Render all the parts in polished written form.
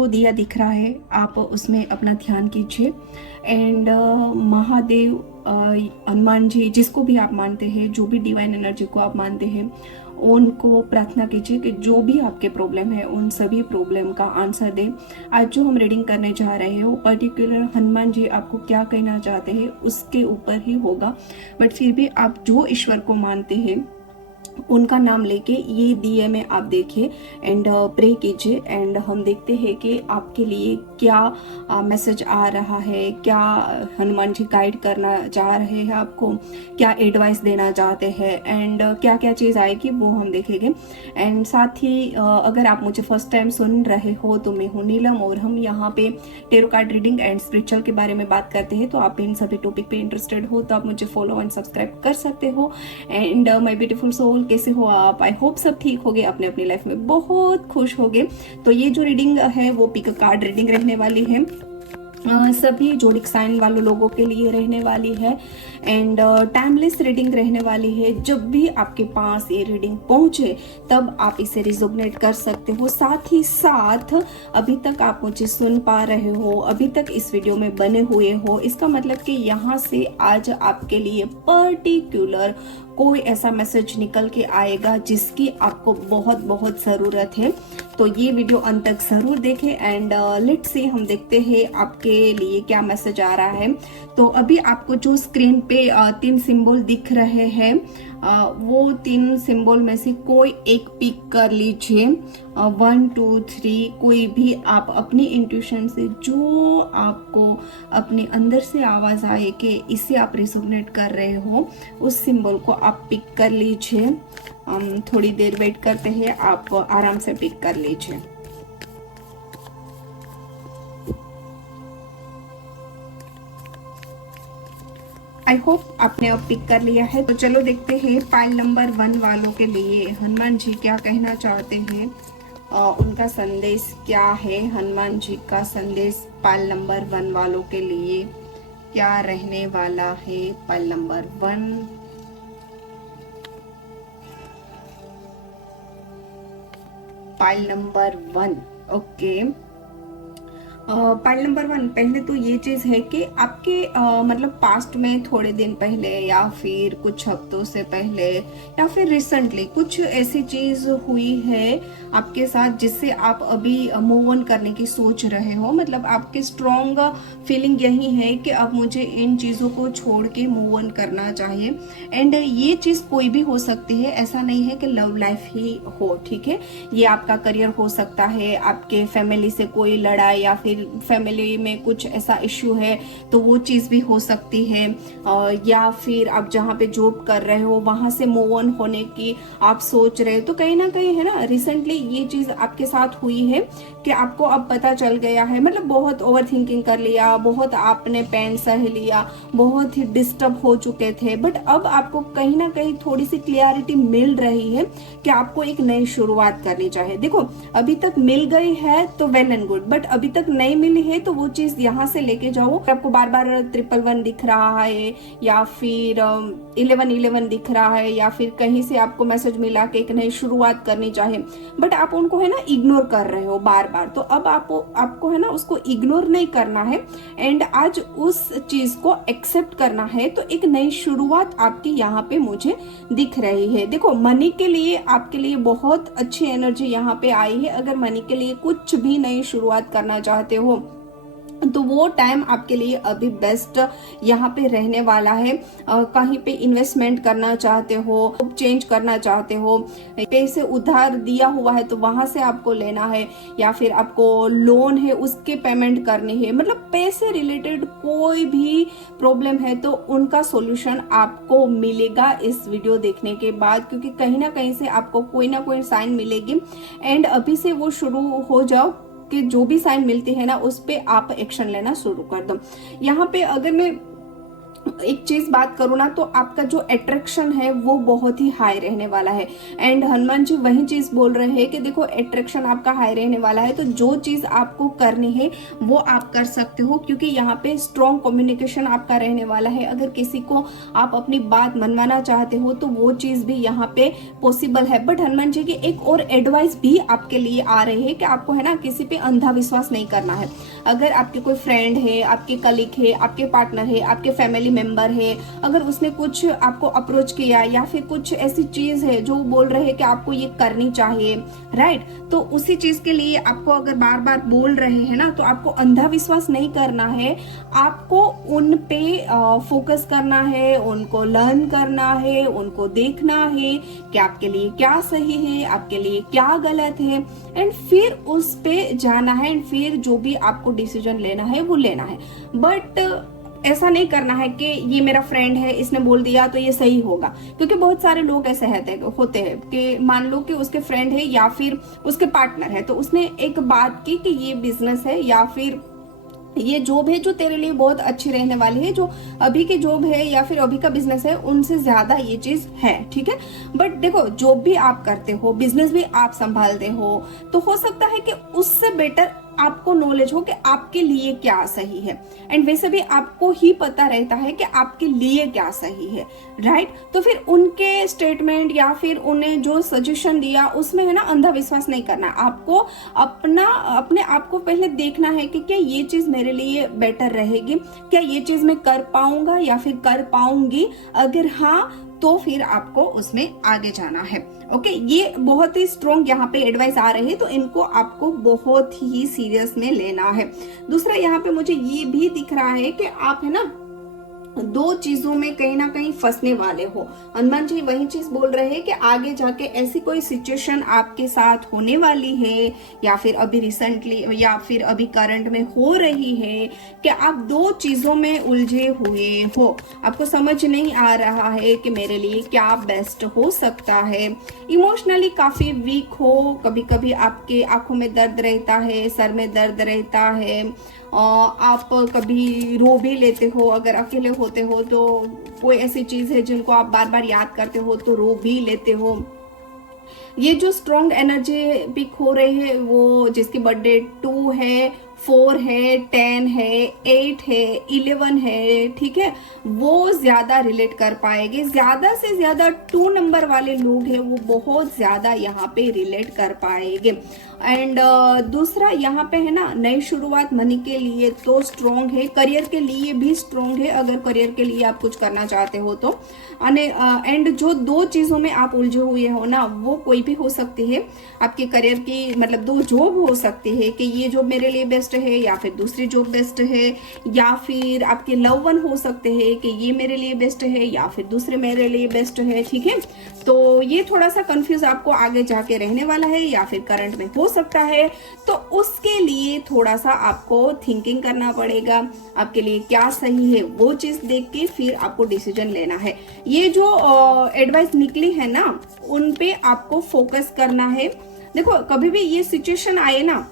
आपको दिया दिख रहा है, आप उसमें अपना ध्यान कीजिए एंड महादेव, हनुमान जी, जिसको भी आप मानते हैं, जो भी डिवाइन एनर्जी को आप मानते हैं, उनको प्रार्थना कीजिए कि जो भी आपके प्रॉब्लम है उन सभी प्रॉब्लम का आंसर दें। आज जो हम रीडिंग करने जा रहे हैं वो पर्टिकुलर हनुमान जी आपको क्या कहना चाहते हैं उसके ऊपर ही होगा, बट फिर भी आप जो ईश्वर को मानते हैं उनका नाम लेके ये दिए में आप देखिए एंड प्रे कीजिए एंड हम देखते हैं कि आपके लिए क्या मैसेज आ रहा है, क्या हनुमान जी गाइड करना चाह रहे हैं आपको, क्या एडवाइस देना चाहते हैं एंड क्या क्या चीज़ आएगी वो हम देखेंगे। एंड साथ ही अगर आप मुझे फर्स्ट टाइम सुन रहे हो तो मैं हूँ नीलम और हम यहाँ पे tarot card reading and spiritual के बारे में बात करते हैं। तो आप इन सभी टॉपिक पे इंटरेस्टेड हो तो आप मुझे फॉलो एंड सब्सक्राइब कर सकते हो। एंड माय ब्यूटीफुल सोल, कैसे हो आप? आई होप सब ठीक होगे, अपने अपनी लाइफ में बहुत खुश होगे। तो ये जो रीडिंग है वो पिक कार्ड रीडिंग रहने वाली है, सभी जोडिक साइन वालों लोगों के लिए रहने वाली है एंड टाइमलेस रीडिंग रहने वाली है। जब भी आपके पास ये रीडिंग पहुंचे तब आप इसे रिजोनेट कर सकते हो। साथ ही साथ अभी तक आप मुझे सुन पा रहे हो, अभी तक इस वीडियो में बने हुए हो, इसका मतलब कि यहाँ से आज आपके लिए पर्टिकुलर कोई ऐसा मैसेज निकल के आएगा जिसकी आपको बहुत बहुत ज़रूरत है। तो ये वीडियो अंत तक ज़रूर देखें एंड लेट्स सी, हम देखते हैं आपके लिए क्या मैसेज आ रहा है। तो अभी आपको जो स्क्रीन पे 3 सिंबल दिख रहे हैं, वो 3 सिंबल में से कोई एक पिक कर लीजिए, 1 2 3, कोई भी आप अपनी इंट्यूशन से जो आपको अपने अंदर से आवाज़ आए कि इसे आप रिजोनेट कर रहे हो उस सिंबल को आप पिक कर लीजिए। थोड़ी देर वेट करते हैं, आप आराम से पिक कर लीजिए। आई होप आपने अब पिक कर लिया है। तो चलो देखते हैं पाइल नंबर 1 वालों के लिए हनुमान जी क्या कहना चाहते हैं, उनका संदेश क्या है। हनुमान जी का संदेश पाइल नंबर 1 वालों के लिए क्या रहने वाला है। Pile number 1, pile number 1, okay. Pile number 1, पहले तो ये चीज है कि आपके मतलब पास्ट में थोड़े दिन पहले या फिर कुछ हफ्तों से पहले या फिर रिसेंटली कुछ ऐसी चीज हुई है आपके साथ जिससे आप अभी मूव ऑन करने की सोच रहे हो। मतलब आपकी स्ट्रॉन्ग फीलिंग यही है कि अब मुझे इन चीजों को छोड़ के मूव ऑन करना चाहिए। एंड ये चीज कोई भी हो सकती है, ऐसा नहीं है कि लव लाइफ ही हो, ठीक है। ये आपका करियर हो सकता है, आपके फैमिली से कोई लड़ाई या फिर फैमिली में कुछ ऐसा इश्यू है तो वो चीज भी हो सकती है, या फिर आप जहाँ पे जॉब कर रहे हो वहां से मूव ऑन होने की आप सोच रहे हो। तो कहीं ना कहीं है ना, रिसेंटली ये चीज आपके साथ हुई है कि आपको अब पता चल गया है। मतलब बहुत ओवर थिंकिंग कर लिया, बहुत आपने पेन सह लिया, बहुत ही डिस्टर्ब हो चुके थे, बट अब आपको कहीं ना कहीं थोड़ी सी क्लियरिटी मिल रही है कि आपको एक नई शुरुआत करनी चाहिए। देखो अभी तक मिल गई है तो वेल एंड गुड, बट अभी तक नहीं मिली है तो वो चीज यहाँ से लेके जाओ। आपको बार बार 111 दिख रहा है या फिर 1111 दिख रहा है या फिर कहीं से आपको मैसेज मिला कि एक नई शुरुआत करनी चाहिए, बट आप उनको है ना इग्नोर कर रहे हो बार बार। तो अब आपको है ना उसको इग्नोर नहीं करना है एंड आज उस चीज को एक्सेप्ट करना है। तो एक नई शुरुआत आपकी यहाँ पे मुझे दिख रही है। देखो मनी के लिए आपके लिए बहुत अच्छी एनर्जी यहाँ पे आई है। अगर मनी के लिए कुछ भी नई शुरुआत करना चाहते हो तो वो टाइम आपके लिए अभी बेस्ट यहाँ पे रहने वाला है। कहीं पे इन्वेस्टमेंट करना चाहते हो, चेंज करना चाहते हो, पैसे उधार दिया हुआ है तो वहां से आपको लेना है, या फिर आपको लोन है उसके पेमेंट करनी है, मतलब पैसे रिलेटेड कोई भी प्रॉब्लम है तो उनका सॉल्यूशन आपको मिलेगा इस वीडियो देखने के बाद, क्योंकि कहीं ना कहीं से आपको कोई ना कोई साइन मिलेगी। एंड अभी से वो शुरू हो जाओ कि जो भी साइन मिलती है ना उस पे आप एक्शन लेना शुरू कर दो। यहाँ पे अगर मैं एक चीज बात करूँ ना, तो आपका जो अट्रैक्शन है वो बहुत ही हाई रहने वाला है। एंड हनुमान जी वही चीज बोल रहे हैं कि देखो अट्रैक्शन आपका हाई रहने वाला है, तो जो चीज आपको करनी है वो आप कर सकते हो, क्योंकि यहाँ पे स्ट्रॉन्ग कम्युनिकेशन आपका रहने वाला है। अगर किसी को आप अपनी बात मनवाना चाहते हो तो वो चीज भी यहाँ पे पॉसिबल है। बट हनुमान जी की एक और एडवाइस भी आपके लिए आ रही है कि आपको है ना किसी पे अंधा विश्वास नहीं करना है। अगर आपके कोई फ्रेंड है, आपके कलीग है, आपके पार्टनर है, आपके फैमिली मेंबर है, अगर उसने कुछ आपको अप्रोच किया या फिर कुछ ऐसी चीज है जो बोल रहे हैं कि आपको ये करनी चाहिए, राइट, तो उसी चीज के लिए आपको अगर बार बार बोल रहे हैं ना, तो आपको अंधा विश्वास नहीं करना है। आपको उन पे फोकस करना है, उनको लर्न करना है, उनको देखना है कि आपके लिए क्या सही है, आपके लिए क्या गलत है, एंड फिर उस पे जाना है, एंड फिर जो भी आपको डिसीजन लेना है वो लेना है। बट ऐसा नहीं करना है कि ये मेरा फ्रेंड है, इसने बोल दिया तो ये सही होगा, क्योंकि बहुत सारे लोग ऐसे होते हैं कि मान लो कि उसके फ्रेंड है या फिर उसके पार्टनर है, तो उसने एक बात की कि ये बिजनेस है या फिर ये जॉब है जो तेरे लिए बहुत अच्छी रहने वाली है, जो अभी की जॉब है या फिर अभी का बिजनेस है उनसे ज्यादा ये चीज है, ठीक है। बट देखो जॉब भी आप करते हो, बिजनेस भी आप संभालते हो, तो हो सकता है कि उससे बेटर आपको नॉलेज हो कि आपके लिए क्या सही है, एंड वैसे भी आपको ही पता रहता है कि आपके लिए क्या सही है, राइट। तो फिर उनके स्टेटमेंट या फिर उन्हें जो सजेशन दिया उसमें है ना अंधा विश्वास नहीं करना। आपको अपने आप को पहले देखना है कि क्या ये चीज मेरे लिए बेटर रहेगी, क्या ये चीज मैं कर पाऊंगा या फिर कर पाऊंगी, अगर हाँ तो फिर आपको उसमें आगे जाना है। ओके, ये बहुत ही स्ट्रॉन्ग यहाँ पे एडवाइस आ रही है, तो इनको आपको बहुत ही सीरियस में लेना है। दूसरा यहाँ पे मुझे ये भी दिख रहा है कि आप है ना दो चीजों में कहीं ना कहीं फंसने वाले हो। हनुमान जी वही चीज बोल रहे हैं कि आगे जाके ऐसी कोई सिचुएशन आपके साथ होने वाली है या फिर अभी रिसेंटली या फिर अभी करंट में हो रही है कि आप दो चीजों में उलझे हुए हो। आपको समझ नहीं आ रहा है कि मेरे लिए क्या बेस्ट हो सकता है। इमोशनली काफी वीक हो, कभी कभी आपके आंखों में दर्द रहता है, सर में दर्द रहता है, आप कभी रो भी लेते हो, अगर अकेले होते हो तो कोई ऐसी चीज है जिनको आप बार बार याद करते हो तो रो भी लेते हो। ये जो स्ट्रॉन्ग एनर्जी पिक हो रही है वो जिसकी बर्थडे 2 है, 4 है, 10 है, 8 है, 11 है, ठीक है, वो ज्यादा रिलेट कर पाएंगे। ज्यादा से ज्यादा 2 नंबर वाले लोग हैं वो बहुत ज्यादा यहाँ पे रिलेट कर पाएंगे। एंड दूसरा यहाँ पे है ना नई शुरुआत मनी के लिए तो स्ट्रॉन्ग है, करियर के लिए भी स्ट्रॉन्ग है, अगर करियर के लिए आप कुछ करना चाहते हो तो। एंड जो दो चीजों में आप उलझे हुए हो ना वो कोई भी हो सकती है, आपके करियर की मतलब 2 जॉब हो सकती है कि ये जॉब मेरे लिए बेस्ट है या फिर दूसरी जॉब बेस्ट है, या फिर आपके लव वन हो सकते हैं कि ये मेरे लिए बेस्ट है या फिर दूसरे मेरे लिए बेस्ट है, ठीक है। तो ये थोड़ा सा कंफ्यूज आपको आगे जाके रहने वाला है या फिर करंट में हो सकता है, तो उसके लिए थोड़ा सा आपको थिंकिंग करना पड़ेगा, आपके लिए क्या सही है वो चीज देख के फिर आपको डिसीजन लेना है। ये जो एडवाइस निकली है ना उन पे आपको फोकस करना है। देखो कभी भी ये सिचुएशन आए ना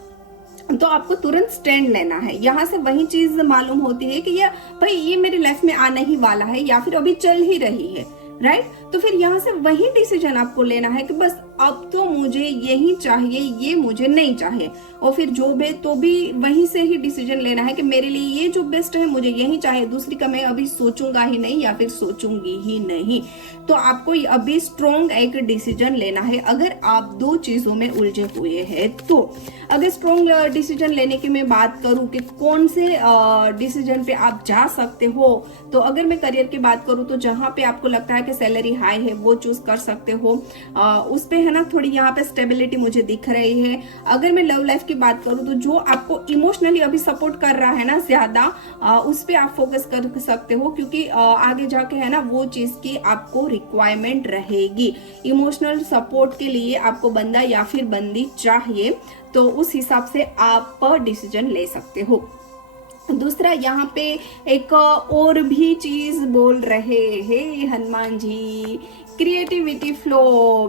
तो आपको तुरंत स्टैंड लेना है। यहाँ से वही चीज मालूम होती है कि ये भाई ये मेरी लाइफ में आने ही वाला है या फिर अभी चल ही रही है, राइट। तो फिर यहाँ से वही डिसीजन आपको लेना है कि बस अब तो मुझे यही चाहिए, ये मुझे नहीं चाहिए। और फिर जो भी तो भी वहीं से ही डिसीजन लेना है कि मेरे लिए ये जो बेस्ट है मुझे यही चाहिए, दूसरी का मैं अभी सोचूंगा ही नहीं या फिर सोचूंगी ही नहीं। तो आपको अभी स्ट्रॉन्ग एक डिसीजन लेना है अगर आप 2 चीजों में उलझे हुए हैं तो। अगर स्ट्रॉन्ग डिसीजन लेने की मैं बात करूं कि कौन से डिसीजन पे आप जा सकते हो, तो अगर मैं करियर की बात करूं तो जहां पे आपको लगता है कि सैलरी हाई है वो चूज कर सकते हो, उस पे है ना थोड़ी यहाँ पे स्टेबिलिटी मुझे दिख रही है। अगर मैं लव लाइफ की बात करूं तो जो आपको इमोशनली अभी सपोर्ट कर रहा है ना ज्यादा, उस पे आप फोकस कर सकते हो, क्योंकि आगे जाके है ना वो चीज की आपको रिक्वायरमेंट रहेगी। इमोशनल सपोर्ट के लिए आपको बंदा या फिर बंदी चाहिए, तो उस हिसाब से आप डिसीजन ले सकते हो। दूसरा यहाँ पे एक और भी चीज बोल रहे हैं Hanuman ji, creativity flow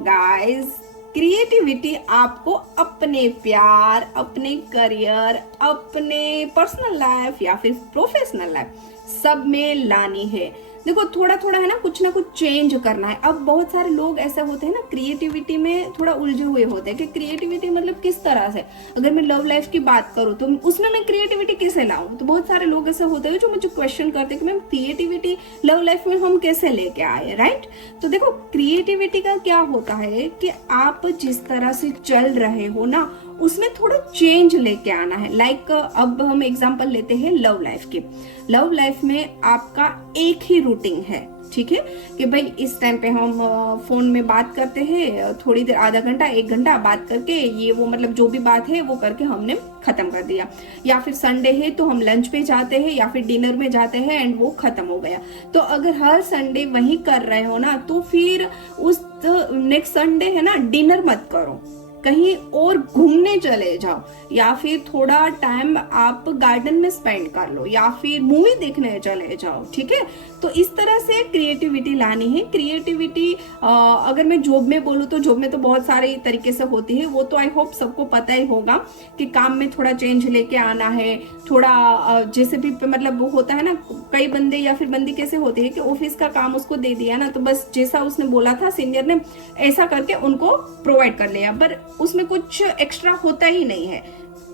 guys. Creativity आपको अपने प्यार, अपने करियर, अपने पर्सनल लाइफ या फिर प्रोफेशनल लाइफ सब में लानी है। देखो थोड़ा थोड़ा है ना कुछ चेंज करना है। अब बहुत सारे लोग ऐसे होते हैं ना क्रिएटिविटी में थोड़ा उलझे हुए होते हैं कि क्रिएटिविटी मतलब किस तरह से, अगर मैं लव लाइफ की बात करूँ तो उसमें मैं क्रिएटिविटी कैसे लाऊं। तो बहुत सारे लोग ऐसे होते हैं जो मुझे क्वेश्चन करते हैं कि मैम क्रिएटिविटी लव लाइफ में हम कैसे लेके आए, राइट। तो देखो क्रिएटिविटी का क्या होता है कि आप जिस तरह से चल रहे हो ना उसमें थोड़ा चेंज लेके आना है। लाइक अब हम एग्जांपल लेते हैं लव लाइफ की। लव लाइफ में आपका एक ही रूटीन है, ठीक है, कि भाई इस टाइम पे हम फोन में बात करते हैं, थोड़ी देर, आधा घंटा 1 घंटा बात करके ये वो मतलब जो भी बात है वो करके हमने खत्म कर दिया। या फिर संडे है तो हम लंच पे जाते हैं या फिर डिनर में जाते हैं एंड वो खत्म हो गया। तो अगर हर संडे वही कर रहे हो ना तो फिर उस नेक्स्ट संडे है ना डिनर मत करो, कहीं और घूमने चले जाओ या फिर थोड़ा टाइम आप गार्डन में स्पेंड कर लो या फिर मूवी देखने चले जाओ, ठीक है। तो इस तरह से क्रिएटिविटी लानी है। क्रिएटिविटी अगर मैं जॉब में बोलूँ तो जॉब में तो बहुत सारे तरीके से होती है, वो तो आई होप सबको पता ही होगा कि काम में थोड़ा चेंज लेके आना है। थोड़ा जैसे भी मतलब वो होता है ना, कई बंदे या फिर बंदी कैसे होती है कि ऑफिस का काम उसको दे दिया ना तो बस जैसा उसने बोला था सीनियर ने ऐसा करके उनको प्रोवाइड कर लिया, पर उसमें कुछ एक्स्ट्रा होता ही नहीं है,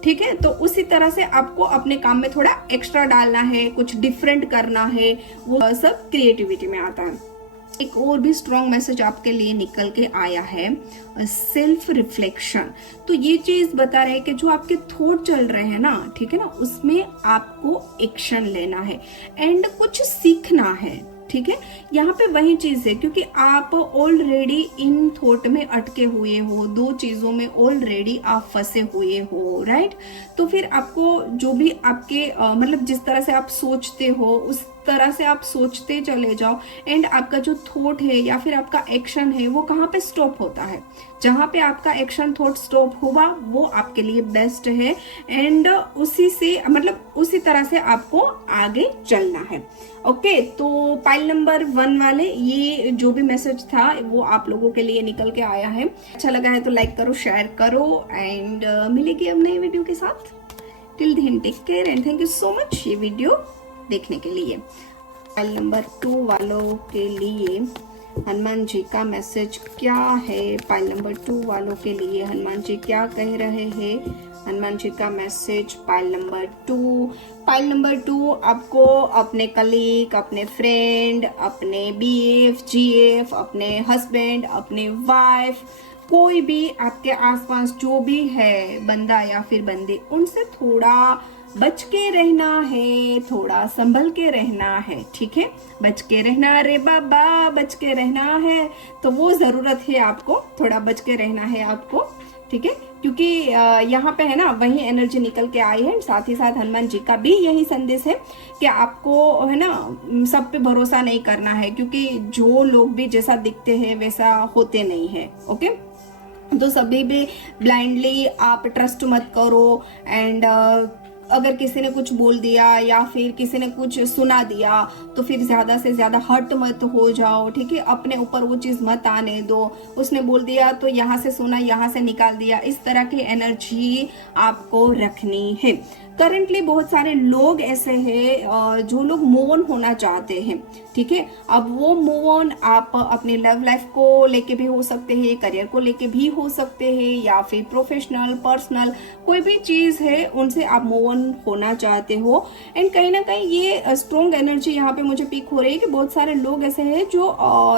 ठीक है। तो उसी तरह से आपको अपने काम में थोड़ा एक्स्ट्रा डालना है, कुछ डिफरेंट करना है, वो सब क्रिएटिविटी में आता है। एक और भी स्ट्रॉन्ग मैसेज आपके लिए निकल के आया है, सेल्फ रिफ्लेक्शन। तो ये चीज बता रहे हैं कि जो आपके थॉट चल रहे हैं ना, ठीक है ना, उसमें आपको एक्शन लेना है एंड कुछ सीखना है, ठीक है। यहाँ पे वही चीज है क्योंकि आप ऑलरेडी इन थॉट में अटके हुए हो, दो चीजों में ऑलरेडी आप फंसे हुए हो, राइट। तो फिर आपको जो भी आपके मतलब जिस तरह से आप सोचते हो उस तरह से आप सोचते चले जाओ एंड आपका जो थॉट है या फिर आपका एक्शन है वो कहाँ पे स्टॉप होता है। जहाँ पे आपका एक्शन थॉट स्टॉप हुआ वो आपके लिए बेस्ट है एंड उसी से मतलब उसी तरह से आपको आगे चलना है। ओके, तो पाइल नंबर 1 वाले ये जो भी मैसेज था वो आप लोगों के लिए निकल के आया है। अच्छा लगा है तो लाइक करो, शेयर करो एंड मिलेगी अब नई वीडियो के साथ। Till then take care and thank you so much ये वीडियो देखने के लिए। पाइल नंबर 2 वालों के लिए हनुमान जी का मैसेज क्या है? पाइल नंबर 2 वालों के लिए हनुमान जी क्या कह रहे हैं? हनुमान जी का message pile number 2। Pile number 2 आपको अपने कलीग, अपने फ्रेंड, अपने बीएफ, जीएफ, अपने हस्बैंड, अपने वाइफ, कोई भी आपके आसपास जो भी है बंदा या फिर बंदी, उनसे थोड़ा बच के रहना है, थोड़ा संभल के रहना है, ठीक है। बच के रहना रे बाबा, बच के रहना है, तो वो जरूरत है आपको, थोड़ा बच के रहना है आपको, ठीक है। क्योंकि यहाँ पे है ना वही एनर्जी निकल के आई है। साथ ही साथ हनुमान जी का भी यही संदेश है कि आपको है ना सब पे भरोसा नहीं करना है, क्योंकि जो लोग भी जैसा दिखते हैं वैसा होते नहीं है, ओके। तो सभी भी ब्लाइंडली आप ट्रस्ट मत करो एंड अगर किसी ने कुछ बोल दिया या फिर किसी ने कुछ सुना दिया तो फिर ज्यादा से ज्यादा हर्ट मत हो जाओ, ठीक है। अपने ऊपर वो चीज मत आने दो। उसने बोल दिया तो यहाँ से सुना, यहाँ से निकाल दिया, इस तरह की एनर्जी आपको रखनी है। करंटली बहुत सारे लोग ऐसे हैं जो लोग मूव ऑन होना चाहते हैं, ठीक है। अब वो मूव ऑन आप अपनी लव लाइफ को लेके भी हो सकते हैं, करियर को लेके भी हो सकते हैं, या फिर प्रोफेशनल, पर्सनल कोई भी चीज है उनसे आप मूव ऑन होना चाहते हो। एंड कहीं ना कहीं ये स्ट्रॉन्ग एनर्जी यहाँ पे मुझे पिक हो रही है कि बहुत सारे लोग ऐसे हैं जो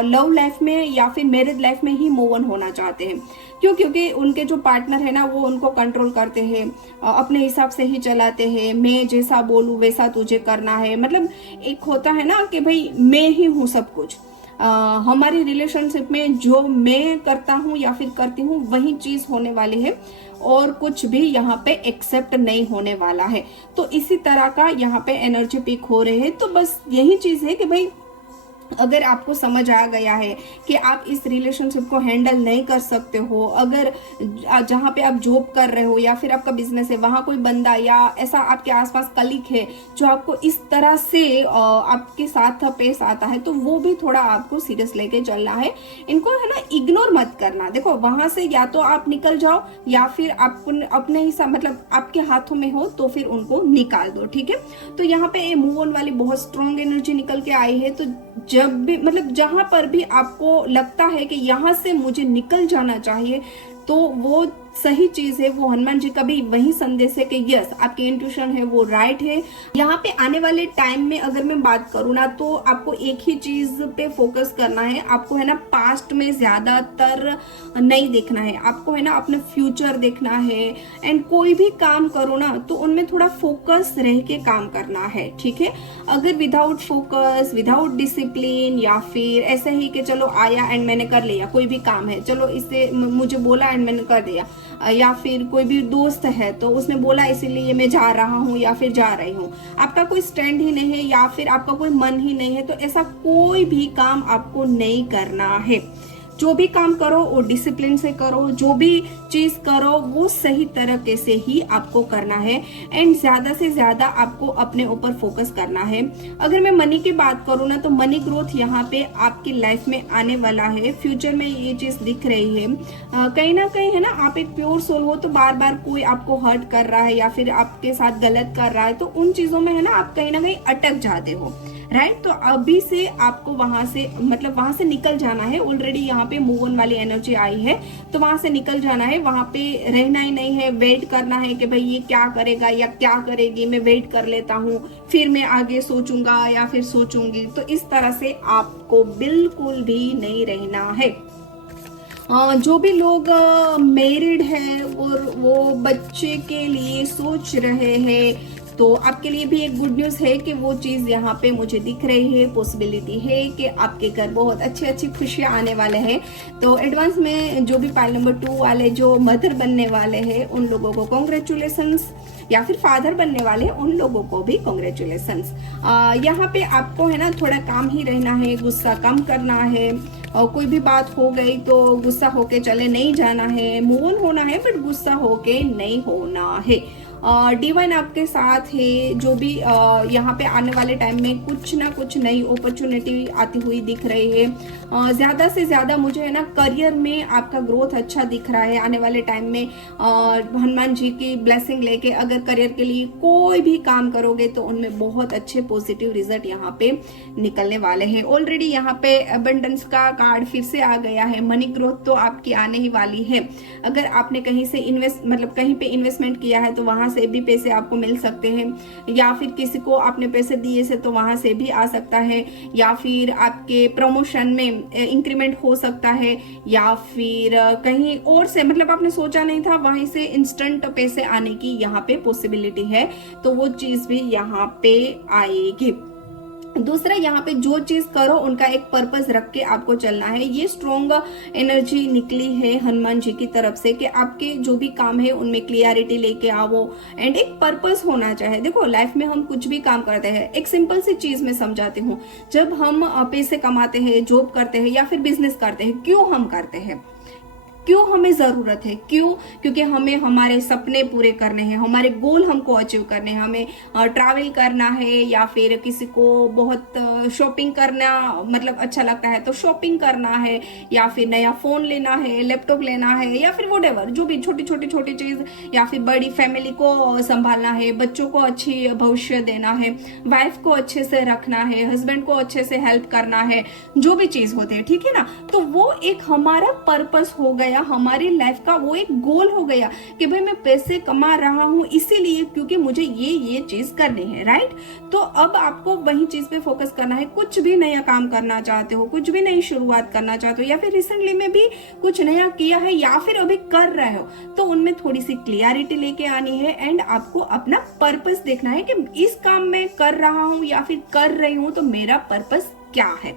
लव लाइफ में या फिर मैरिज लाइफ में ही मूव ऑन होना चाहते हैं। क्यों? क्योंकि उनके जो पार्टनर है ना वो उनको कंट्रोल करते हैं, अपने हिसाब से ही चलाते हैं। मैं जैसा बोलूं वैसा तुझे करना है, मतलब एक होता है ना कि भाई मैं ही हूँ सब कुछ। हमारी रिलेशनशिप में जो मैं करता हूँ या फिर करती हूँ वही चीज होने वाली है और कुछ भी यहाँ पे एक्सेप्ट नहीं होने वाला है। तो इसी तरह का यहाँ पे एनर्जी पिक हो रहे हैं। तो बस यही चीज है कि भाई अगर आपको समझ आ गया है कि आप इस रिलेशनशिप को हैंडल नहीं कर सकते हो, अगर जहाँ पे आप जॉब कर रहे हो या फिर आपका बिजनेस है वहां कोई बंदा या ऐसा आपके आसपास कलीग है जो आपको इस तरह से आपके साथ पेश आता है, तो वो भी थोड़ा आपको सीरियस लेके चलना है। इनको है ना इग्नोर मत करना। देखो वहां से या तो आप निकल जाओ या फिर आप अपने ही मतलब आपके हाथों में हो तो फिर उनको निकाल दो, ठीक है। तो यहाँ पे मूव ऑन वाली बहुत स्ट्रॉन्ग एनर्जी निकल के आई है। तो जब भी मतलब जहां पर भी आपको लगता है कि यहां से मुझे निकल जाना चाहिए, तो वो सही चीज है, वो हनुमान जी का भी वही संदेश है कि यस आपकी इंट्यूशन है वो राइट है। यहाँ पे आने वाले टाइम में अगर मैं बात करूँ ना, तो आपको एक ही चीज पे फोकस करना है। आपको है ना पास्ट में ज्यादातर नहीं देखना है, आपको है ना अपने फ्यूचर देखना है। एंड कोई भी काम करो ना तो उनमें थोड़ा फोकस रह के काम करना है, ठीक है। अगर विदाउट फोकस, विदाउट डिसिप्लिन या फिर ऐसे ही कि चलो आया एंड मैंने कर लिया, कोई भी काम है चलो इससे मुझे बोला एंड मैंने कर दिया, या फिर कोई भी दोस्त है तो उसने बोला इसीलिए मैं जा रहा हूँ या फिर जा रही हूँ, आपका कोई स्टैंड ही नहीं है या फिर आपका कोई मन ही नहीं है, तो ऐसा कोई भी काम आपको नहीं करना है। जो भी काम करो वो डिसिप्लिन से करो, जो भी चीज करो वो सही तरीके से ही आपको करना है। एंड ज्यादा से ज्यादा आपको अपने ऊपर फोकस करना है। अगर मैं मनी की बात करूँ ना, तो मनी ग्रोथ यहाँ पे आपकी लाइफ में आने वाला है। फ्यूचर में ये चीज दिख रही है। कहीं ना कहीं है ना, आप एक प्योर सोल हो तो बार बार कोई आपको हर्ट कर रहा है या फिर आपके साथ गलत कर रहा है, तो उन चीजों में है ना आप कहीं ना कहीं अटक जाते हो, राइट। तो अभी से आपको वहां से निकल जाना है। ऑलरेडी यहाँ पे मूव ऑन वाली एनर्जी आई है, तो वहां से निकल जाना है। वहां पे रहना ही नहीं है, वेट करना है कि भाई ये क्या करेगा या क्या करेगी, मैं वेट कर लेता हूँ फिर मैं आगे सोचूंगा या फिर सोचूंगी। तो इस तरह से आपको बिल्कुल भी नहीं रहना है। जो भी लोग मैरिड है और वो बच्चे के लिए सोच रहे हैं, तो आपके लिए भी एक गुड न्यूज है कि वो चीज यहाँ पे मुझे दिख रही है। पॉसिबिलिटी है कि आपके घर बहुत अच्छी अच्छी खुशियां आने वाले हैं। तो एडवांस में जो भी पाइल नंबर 2 वाले जो मदर बनने वाले हैं उन लोगों को कॉन्ग्रेचुलेशंस, या फिर फादर बनने वाले उन लोगों को भी कॉन्ग्रेचुलेशंस। यहाँ पे आपको है ना थोड़ा काम ही रहना है, गुस्सा कम करना है। और कोई भी बात हो गई तो गुस्सा होके चले नहीं जाना है, मूव ऑन होना है, बट गुस्सा होके नहीं होना है। डिवाइन आपके साथ है। जो भी यहाँ पे आने वाले टाइम में कुछ ना कुछ नई अपॉर्चुनिटी आती हुई दिख रही है। ज्यादा से ज्यादा मुझे है ना करियर में आपका ग्रोथ अच्छा दिख रहा है आने वाले टाइम में। हनुमान जी की ब्लेसिंग लेके अगर करियर के लिए कोई भी काम करोगे तो उनमें बहुत अच्छे पॉजिटिव रिजल्ट यहाँ पे निकलने वाले हैं। ऑलरेडी यहाँ पे अबंडेंस का कार्ड फिर से आ गया है। मनी ग्रोथ तो आपकी आने ही वाली है। अगर आपने कहीं से कहीं पे इन्वेस्टमेंट किया है तो वहां से भी पैसे आपको मिल सकते हैं, या फिर किसी को आपने पैसे दिए से तो वहां से भी आ सकता है, या फिर आपके प्रमोशन में इंक्रीमेंट हो सकता है, या फिर कहीं और से आपने सोचा नहीं था वहीं से इंस्टेंट पैसे आने की यहाँ पे पॉसिबिलिटी है। तो वो चीज भी यहाँ पे आएगी। दूसरा, यहाँ पे जो चीज करो उनका एक पर्पस रख के आपको चलना है। ये स्ट्रॉन्ग एनर्जी निकली है हनुमान जी की तरफ से कि आपके जो भी काम है उनमें क्लियरिटी लेके आओ एंड एक पर्पस होना चाहिए। देखो लाइफ में हम कुछ भी काम करते हैं, एक सिंपल सी चीज में समझाती हूँ। जब हम पैसे कमाते हैं, जॉब करते हैं या फिर बिजनेस करते हैं, क्यों हम करते हैं, क्यों हमें जरूरत है, क्यों? क्योंकि हमें हमारे सपने पूरे करने हैं, हमारे गोल हमको अचीव करने हैं, हमें ट्रैवल करना है, या फिर किसी को बहुत शॉपिंग करना अच्छा लगता है तो शॉपिंग करना है, या फिर नया फोन लेना है, लैपटॉप लेना है, या फिर व्हाटएवर जो भी छोटी छोटी चीज, या फिर बड़ी फैमिली को संभालना है, बच्चों को अच्छी भविष्य देना है, वाइफ को अच्छे से रखना है, हस्बैंड को अच्छे से हेल्प करना है, जो भी चीज होते हैं, ठीक है ना। तो वो एक हमारा पर्पस हो गया, हमारी लाइफ का वो एक गोल हो गया कि भाई मैं पैसे कमा रहा हूं इसीलिए क्योंकि मुझे ये चीज करनी है, राइट। तो अब आपको वही चीज पे फोकस करना है। कुछ भी नया काम करना चाहते हो, कुछ भी नई शुरुआत करना चाहते हो, या फिर रिसेंटली में भी कुछ नया किया है या फिर अभी कर रहे हो, तो उनमें थोड़ी सी क्लियरिटी लेके आनी है एंड आपको अपना पर्पस देखना है कि इस काम में कर रहा हूं या फिर कर रही हूं तो मेरा पर्पस क्या है।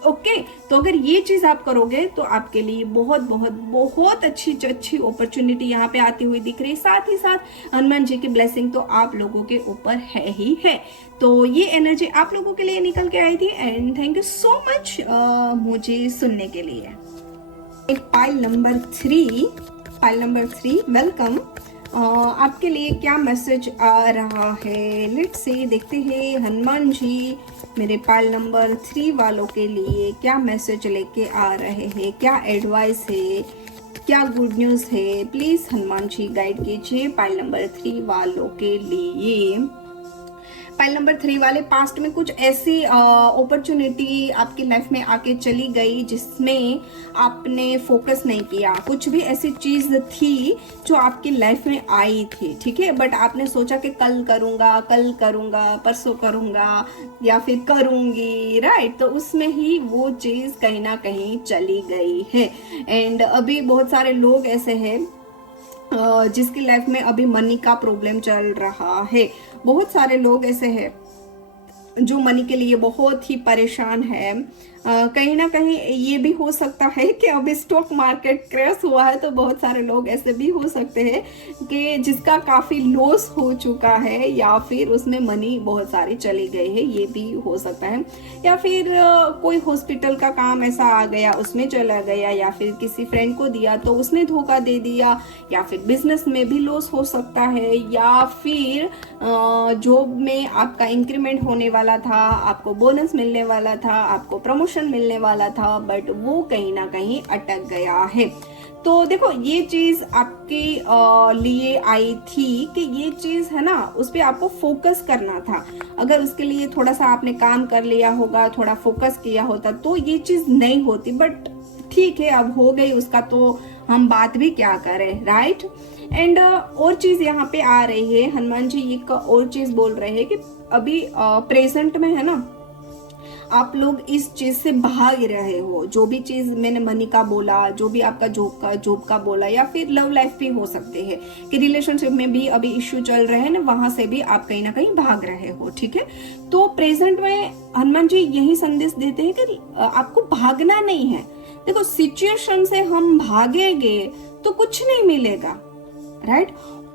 ओके तो अगर ये चीज आप करोगे तो आपके लिए बहुत बहुत बहुत अच्छी अपॉर्चुनिटी यहाँ पे आती हुई दिख रही है। साथ ही साथ हनुमान जी की ब्लेसिंग तो आप लोगों के ऊपर है ही है। तो ये एनर्जी आप लोगों के लिए निकल के आई थी and thank you so much मुझे सुनने के लिए। Pile number three welcome. आपके लिए क्या मैसेज आ रहा है, लेट्स से देखते हैं हनुमान जी मेरे पाइल नंबर 3 वालों के लिए क्या मैसेज लेके आ रहे हैं, क्या एडवाइस है, क्या गुड न्यूज़ है। प्लीज हनुमान जी गाइड कीजिए पाइल नंबर 3 वालों के लिए। पाइल नंबर 3 वाले पास्ट में कुछ ऐसी अपॉर्चुनिटी आपकी लाइफ में आके चली गई जिसमें आपने फोकस नहीं किया। कुछ भी ऐसी चीज थी जो आपकी लाइफ में आई थी, ठीक है, बट आपने सोचा कि कल करूंगा, परसों करूंगा या फिर करूंगी, राइट। तो उसमें ही वो चीज कहीं ना कहीं चली गई है। एंड अभी बहुत सारे लोग ऐसे हैं जिसकी लाइफ में अभी मनी का प्रॉब्लम चल रहा है। बहुत सारे लोग ऐसे हैं जो मनी के लिए बहुत ही परेशान है। कहीं ना कहीं ये भी हो सकता है कि अभी स्टॉक मार्केट क्रैश हुआ है, तो बहुत सारे लोग ऐसे भी हो सकते हैं कि जिसका काफी लॉस हो चुका है या फिर उसमें मनी बहुत सारी चली गई है, ये भी हो सकता है। या फिर कोई हॉस्पिटल का काम ऐसा आ गया, उसमें चला गया, या फिर किसी फ्रेंड को दिया तो उसने धोखा दे दिया, या फिर बिजनेस में भी लॉस हो सकता है, या फिर जॉब में आपका इंक्रीमेंट होने वाला था, आपको बोनस मिलने वाला था, आपको प्रमोशन मिलने वाला था, बट वो कहीं ना कहीं अटक गया है। तो देखो ये चीज आपके लिए आई थी कि ये चीज है ना, उस पर आपको फोकस करना था। अगर उसके लिए थोड़ा सा आपने काम कर लिया होगा, थोड़ा फोकस किया होता तो ये चीज नहीं होती, बट ठीक है अब हो गई उसका, तो हम बात भी क्या करें, राइट। एंड और चीज यहाँ पे आ रही है, हनुमान जी एक और चीज बोल रहे हैं कि अभी प्रेजेंट में है ना, आप लोग इस चीज से भाग रहे हो। जो भी चीज मैंने मनी का बोला, जो भी आपका जॉब का बोला, या फिर लव लाइफ भी हो सकते हैं कि रिलेशनशिप में भी अभी इश्यू चल रहे हैं ना, वहां से भी आप कहीं ना कहीं भाग रहे हो, ठीक है। तो प्रेजेंट में हनुमान जी यही संदेश देते हैं कि आपको भागना नहीं है। देखो सिचुएशन से हम भागेंगे तो कुछ नहीं मिलेगा, राइट।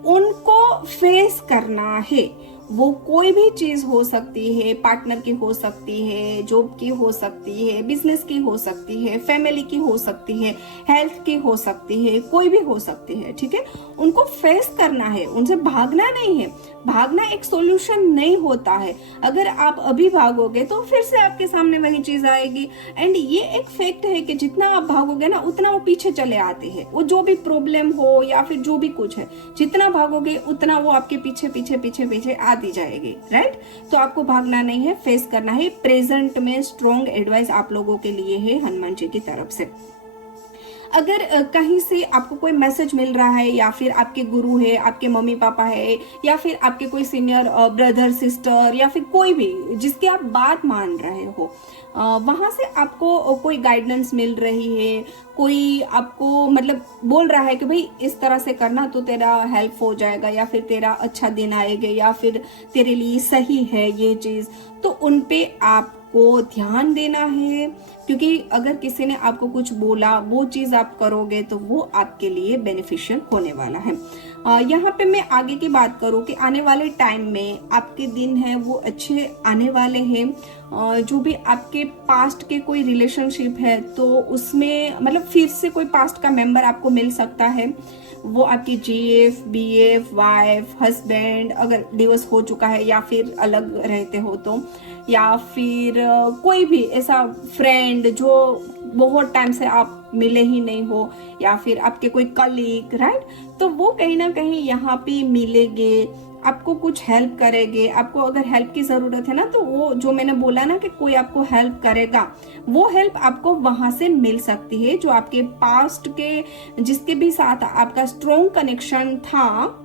उनको फेस करना है। वो कोई भी चीज हो सकती है, पार्टनर की हो सकती है, जॉब की हो सकती है, बिजनेस की हो सकती है, फैमिली की हो सकती है, हेल्थ की हो सकती है, कोई भी हो सकती है, ठीक है। उनको फेस करना है, उनसे भागना नहीं है। भागना एक सॉल्यूशन नहीं होता है। अगर आप अभी भागोगे तो फिर से आपके सामने वही चीज आएगी। एंड ये एक फैक्ट है कि जितना आप भागोगे ना, उतना वो पीछे चले आते हैं। वो जो भी प्रॉब्लम हो या फिर जो भी कुछ है, जितना भागोगे उतना वो आपके पीछे पीछे पीछे पीछे आती जाएगी, राइट। तो आपको भागना नहीं है, फेस करना है। प्रेजेंट में स्ट्रॉन्ग एडवाइस आप लोगों के लिए है हनुमान जी की तरफ से। अगर कहीं से आपको कोई मैसेज मिल रहा है, या फिर आपके गुरु है, आपके मम्मी पापा है, या फिर आपके कोई सीनियर ब्रदर सिस्टर, या फिर कोई भी जिसकी आप बात मान रहे हो, वहां से आपको कोई गाइडेंस मिल रही है, कोई आपको मतलब बोल रहा है कि भाई इस तरह से करना तो तेरा हेल्प हो जाएगा, या फिर तेरा अच्छा दिन आएगा, या फिर तेरे लिए सही है ये चीज, तो उन पे आपको ध्यान देना है। क्योंकि अगर किसी ने आपको कुछ बोला, वो चीज आप करोगे तो वो आपके लिए बेनिफिशियल होने वाला है। यहाँ पे मैं आगे की बात करूँ कि आने वाले टाइम में आपके दिन हैं वो अच्छे आने वाले हैं। जो भी आपके पास्ट के कोई रिलेशनशिप है तो उसमें मतलब फिर से कोई पास्ट का मेंबर आपको मिल सकता है। वो आपकी जीएफ, बीएफ, वाइफ, हस्बैंड, अगर डिवोर्स हो चुका है या फिर अलग रहते हो तो, या फिर कोई भी ऐसा फ्रेंड जो बहुत टाइम से आप मिले ही नहीं हो, या फिर आपके कोई कलीग, राइट। तो वो कहीं ना कहीं यहाँ पे मिलेंगे, आपको कुछ हेल्प करेंगे। आपको अगर हेल्प की जरूरत है ना, तो वो जो मैंने बोला ना कि कोई आपको हेल्प करेगा, वो हेल्प आपको वहां से मिल सकती है। जो आपके पास्ट के जिसके भी साथ आपका स्ट्रॉन्ग कनेक्शन था,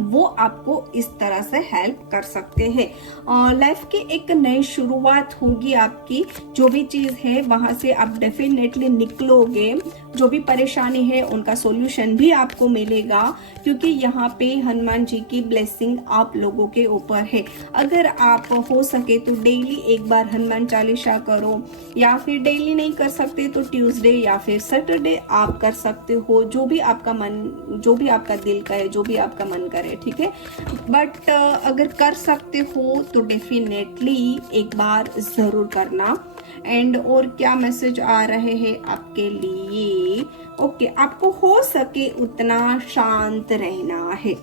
वो आपको इस तरह से हेल्प कर सकते हैं। लाइफ की एक नई शुरुआत होगी आपकी। जो भी चीज है वहां से आप डेफिनेटली निकलोगे। जो भी परेशानी है उनका सॉल्यूशन भी आपको मिलेगा, क्योंकि यहाँ पे हनुमान जी की ब्लेसिंग आप लोगों के ऊपर है। अगर आप हो सके तो डेली एक बार हनुमान चालीसा करो, या फिर डेली नहीं कर सकते तो ट्यूसडे या फिर सैटरडे आप कर सकते हो। जो भी आपका मन, जो भी आपका दिल करे, जो भी आपका मन करे, है, ठीक है। बट अगर कर सकते हो तो डेफिनेटली एक बार ज़रूर करना। एंड और क्या मैसेज आ रहे हैं आपके लिए? ओके, आपको हो सके उतना शांत रहना है।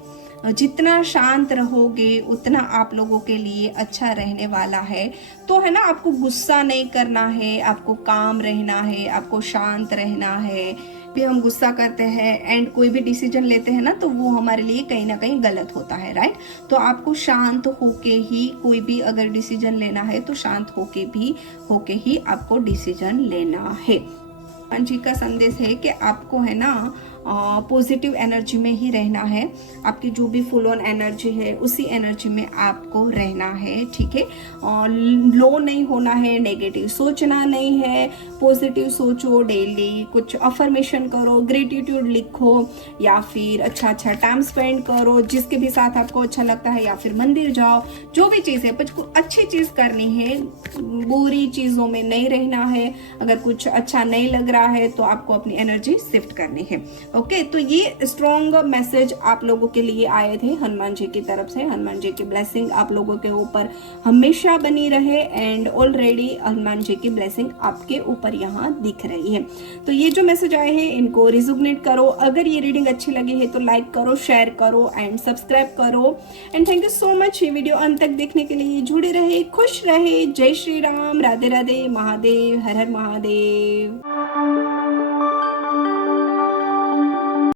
जितना शांत रहोगे उतना आप लोगों के लिए अच्छा रहने वाला है। तो है ना, आपको गुस्सा नहीं करना है, आपको काम रहना है, आपको शांत रहना है। भी हम गुस्सा करते हैं एंड कोई भी डिसीजन लेते हैं ना, तो वो हमारे लिए कहीं ना कहीं गलत होता है, राइट। तो आपको शांत होके ही कोई भी अगर डिसीजन लेना है तो शांत होके ही आपको डिसीजन लेना है। हनुमान जी का संदेश है कि आपको है ना पॉजिटिव एनर्जी में ही रहना है। आपकी जो भी फुल ऑन एनर्जी है उसी एनर्जी में आपको रहना है, ठीक है। और लो नहीं होना है, नेगेटिव सोचना नहीं है, पॉजिटिव सोचो, डेली कुछ अफर्मेशन करो, ग्रेटिट्यूड लिखो, या फिर अच्छा टाइम स्पेंड करो जिसके भी साथ आपको अच्छा लगता है, या फिर मंदिर जाओ। जो भी चीज़ है कुछ अच्छी चीज़ करनी है, बुरी चीज़ों में नहीं रहना है। अगर कुछ अच्छा नहीं लग रहा है तो आपको अपनी एनर्जी शिफ्ट करनी है। ओके, तो ये स्ट्रॉन्ग मैसेज आप लोगों के लिए आए थे हनुमान जी की तरफ से। हनुमान जी की ब्लेसिंग आप लोगों के ऊपर हमेशा बनी रहे। एंड ऑलरेडी हनुमान जी की ब्लेसिंग आपके ऊपर यहाँ दिख रही है। तो ये जो मैसेज आए हैं इनको रिजोनेट करो। अगर ये रीडिंग अच्छी लगी है तो लाइक करो, शेयर करो एंड सब्सक्राइब करो। And thank you so much ये वीडियो अंत तक देखने के लिए। जुड़े रहे, खुश रहे। जय श्री राम, राधे राधे, महादेव, हर हर महादेव।